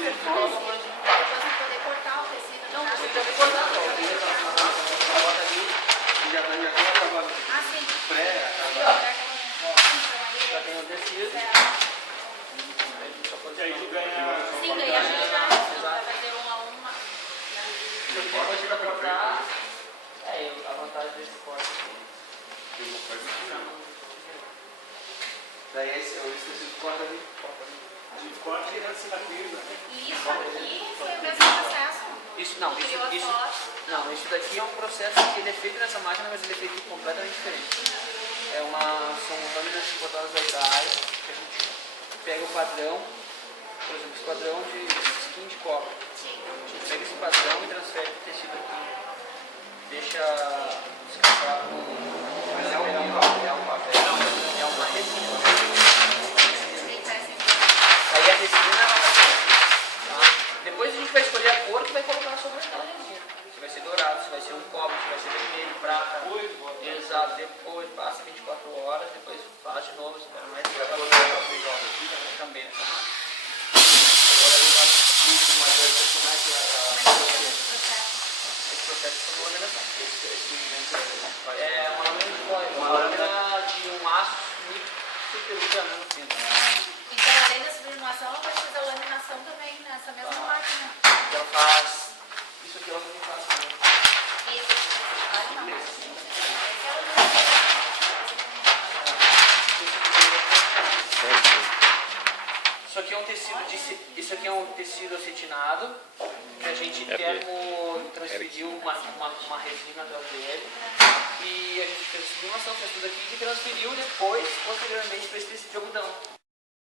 perfume. Depois não poder cortar o tecido. Não, você já vai cortar. Bota ali e já acaba pré. Já tem o tecido. E aí ganha. Sim, ganha agilidade. Vai fazer um a uma. Depois você vai cortar. A vantagem desse corte aqui. Daí esse tecido corta ali. A gente corta e cicatriza. E isso aqui foi o mesmo processo. Isso daqui é um processo que ele é feito nessa máquina, mas ele é feito completamente diferente. São lâminas chicotadas laterais, que a gente pega o padrão, por exemplo, esse padrão de skin de copa. A gente pega esse padrão e transfere o tecido aqui. Deixa escapar com uma resina. Aí a resina depois a gente vai escolher a cor que vai colocar sobre aquela resina. Se vai ser dourado, se vai ser um cobre, se vai ser vermelho, prata. Exato, depois passa 24 horas, depois faz de novo, espera mais também nessa máquina. Esse processo é uma laminação. É uma lâmina de um aço muito super ultra fino. Então, além da sublimação, ela pode fazer a laminação também nessa mesma máquina. Ela faz. Isso aqui ela também faz também. Isso aqui é um tecido acetinado que a gente transferiu uma resina atrás dele e a gente fez sublimação, fez tudo aqui e transferiu depois, posteriormente, para esse tecido de algodão.